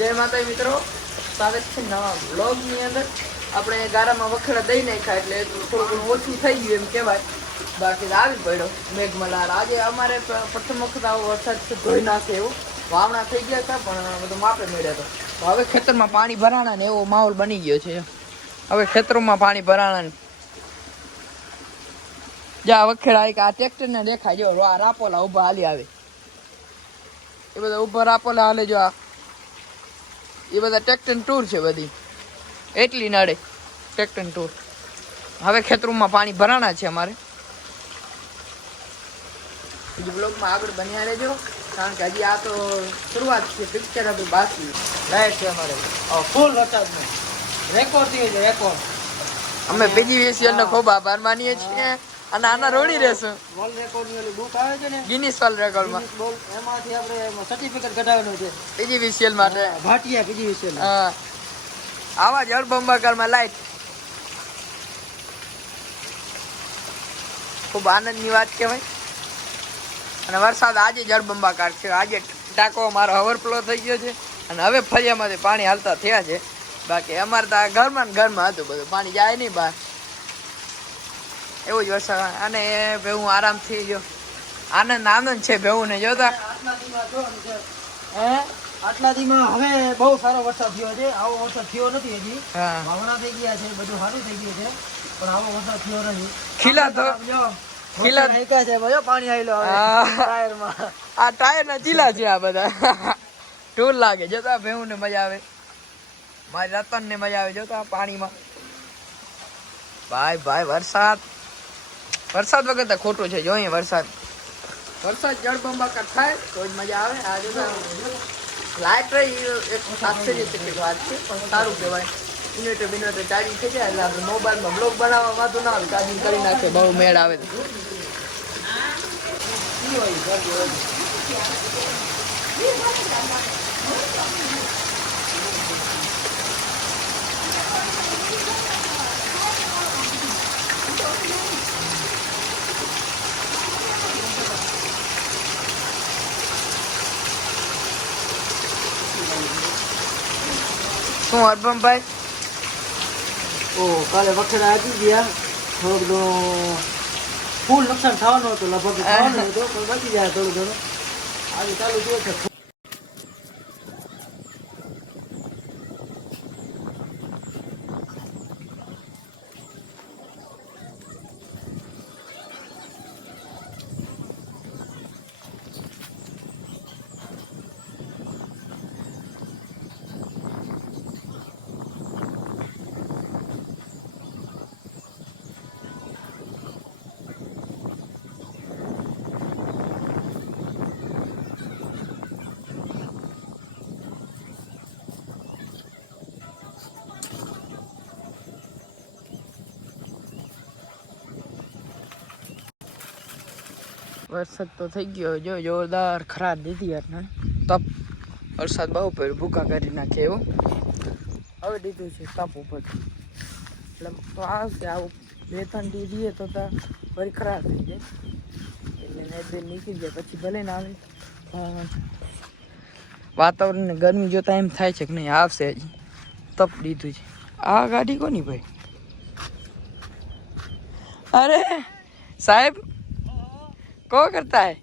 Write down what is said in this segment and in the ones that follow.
જય માતા મિત્રો. સ્વાગત છે નવા બ્લોગની અંદર. આપણે ગારામાં વખડા દઈ નાખ્યા એટલે થોડું ઓછું થઈ ગયું એમ કહેવાય. બાકી આવી પડ્યો. મેઘમલાર આજે અમારે પ્રથમ વખત આવો વરસાદ ધોઈ નાખે એવો. વાવણા થઈ ગયા હતા, પણ બધું માપે મળ્યા હતો હવે ખેતરમાં પાણી ભરાણા ને એવો માહોલ બની ગયો છે. હવે ખેતરોમાં પાણી ભરાણા ને. જ્યાં વખેડા એક આ ટ્રેક્ટર ને દેખાય. જો રાપોલા ઊભા હાલી આવે. એ બધા ઊભા રાપોલા હાલે જો આ. એ બધા ટેક્ટન ટૂર છે બધી. એટલી નડે ટેક્ટન ટૂર હવે ખેતરોમાં પાણી ભરાણા છે અમારે. બીજું બ્લોગમાં આગળ બન્યા રહેજો કારણ કે હજી આ તો શરૂઆત છે પિક્ચર હવે બાકી લાઈટ છે અમારે. ફૂલ વરસાદનો રેકોર્ડ થયો છે રેકોર્ડ અમે બીજી નો ખૂબ આભાર માનીએ છીએ. અને આના રોડી રહેશું. વર્લ્ડ રેકોર્ડની બુક આવે છે ને ગિનિસ વર્લ્ડ રેકોર્ડમાં. એમાંથી આપણે સર્ટિફિકેટ કઢાવવાનું છે. પીજીવીસીએલ માટે. ભાટિયા બીજી વિશે હા. આવા જળબંબાકારમાં લાઈટ. ખૂબ આનંદની વાત કહેવાય. અને વરસાદ આજે જળબંબાકાર છે. આજે ટાંકો મારો ઓવરફ્લો થઈ ગયો છે. અને હવે ફરિયામાંથી પાણી હાલતા થયા છે. બાકી અમારે તો ઘરમાં ને ઘરમાં હતું બધું. પાણી જાય નહીં બહાર. એવું જ વરસાદ અને એ ભેવું આરામથી જો. આનંદ આનંદ છે ભેવું ને જોતા હે? આટલા દીમાં હવે બહુ સારો વરસાદ થયો છે. આવો વરસાદ થયો નથી હજી. હા. વાવણા થઈ ગયા છે બધું સારું થઈ ગયું છે. પણ આવો વરસાદ થયો નથી. ખીલા તો. ખીલા- નાખ્યા છે ભાઈ પાણી આવેલો હા. ટાયરમાં. આ ટાયર ના ચીલા છે આ બધા. ટૂર લાગે. જોતા ભેવું ને મજા આવે. મારી રતન ને મજા આવે. જોતા પાણીમાં. ભાઈ ભાઈ વરસાદ. વરસાદ વગર તો ખોટું છે જોઈએ વરસાદ. વરસાદ જળબંબાકાર થાય તો જ મજા આવે. આ જોતા લાઇટ રહી એક આશ્ચર્યચકિત વાત છે, પણ સારું કહેવાય. ઇન્વર્ટર બિન્વર્ટર ચાલી થઈ જાય, એટલે આપણે મોબાઈલમાં બ્લોગ બનાવવા વાંધો ના આવે, ચાર્જિંગ કરી નાખે, બહુ મેળ આવે. તો શું અર્બમભાઈ ઓ કાલે વખત આપી ગયા. થોડુંક ઘણું ફૂલ નુકસાન થવાનું હતું. લગભગ થવાનું હતું પણ બચી જાય થોડું ઘણું. આજે ચાલુ થયું છે વરસાદ તો થઈ ગયો. જો જોરદાર ખરાબ દીધી યાર. તપ. વરસાદ બહુ પડ્યો. ભૂકા કરી નાખે એવું. હવે દીધું છે તપ ઉપર. એટલે તો આવશે આવું. બે ત્રણ દી દઈએ તો ફરી ખરાબ થઈ જાય. એટલે ને બે નીકળી જાય પછી ભલે ના આવે. પણ વાતાવરણ ને ગરમી જોતા એમ થાય છે કે નહીં? આવશે તપ દીધું છે. આ ગાડી કોની ભાઈ? અરે! સાહેબ! કો કરતા હે?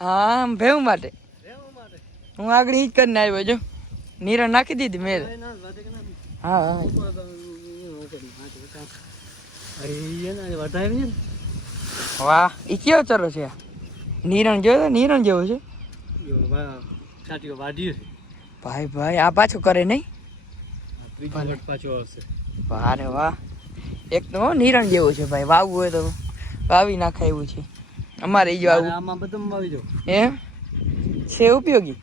હા ભેવ માટે. હું આગળ ઈ જ કરીને આવ્યો જો. નીરા નાખી દીધી મેં. હા હા. વાહ ઈ કેવો ચરો છે? નીરણ જોયો તો નીરણ જેવો છે. ભાઈ ભાઈ આ પાછું કરે નહીં? પાછો આવશે. વાહ રે વાહ. એક તો નીરણ જેવું છે ભાઈ વાવવું હોય તો વાવી નાખાય એવું છે. અમારે ઈ જ વાવવું આમાં બધું આવી જાવ એમ છે ઉપયોગી?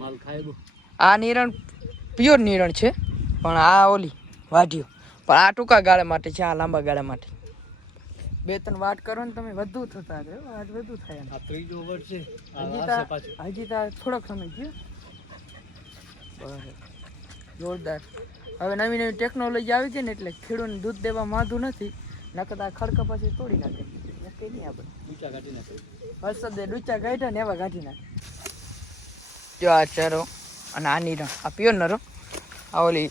માલ ખાય આ નિરણ પ્યોર નિરણ છે પણ આ ઓલી વાઢ્યો. પણ આ ટૂંકા ગાળા માટે છે આ લાંબા ગાળા માટે. બે ત્રણ વાટ કરો ને તમે વધુ થતા રહે વાટ વધુ થાય. આ ત્રીજો વટ છે હજી તા હજી તા થોડોક સમય ગયો જોરદાર. હવે નવી નવી ટેકનોલોજી આવી છે ને એટલે ખેડૂતને દૂધ દેવા માંધું નથી નકર આ ખડકા પછી તોડી નાખે. નક્કી નહીં આપણે? ઊંચા કાઢી નાખે. વરસાદે ડૂચા કાઢ્યા ને એવા કાઢી નાખે. જો આ ચરો અને આ નીરણ. આ પ્યોર નરો આ ઓલી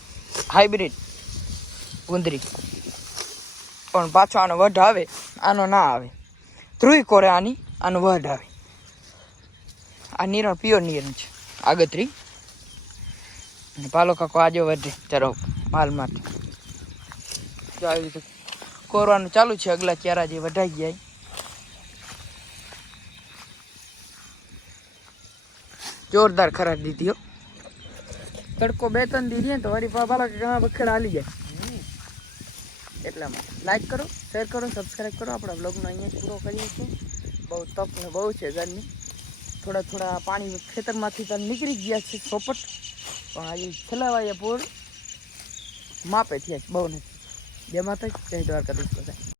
હાઇબ્રિડ ગુંદરી. પણ પાછો આનો વઢ આવે આનો ના આવે. ધ્રુવી કોરે આની આનો વઢ આવે. આ નીરણ પ્યોર નીરણ છે. આગતરી. અને પાલો કાકો આજે વધે ચરો માલમાંથી. જો આવી રીતે કોરવાનું ચાલુ છે અગલા ચારા જે વઢાઈ ગયા જોરદાર ખરાબ દીધી તડકો બે ત્રણ દી ને તો વળી પાપા ઘણા વખેડ હાલી જાય એટલામાં લાઈક કરો શેર કરો સબસ્ક્રાઈબ કરો આપણા બ્લોગનો અહીંયા પૂરો કરીએ છીએ બહુ તપ ને બહુ છે ગરમી થોડા થોડા પાણી ખેતરમાંથી તો નીકળી ગયા છે ચોપટ પણ આજે છેલ્લા પૂર માપે થયા છે બહુ નથી જય માતા જય દ્વારકાધીશ બધા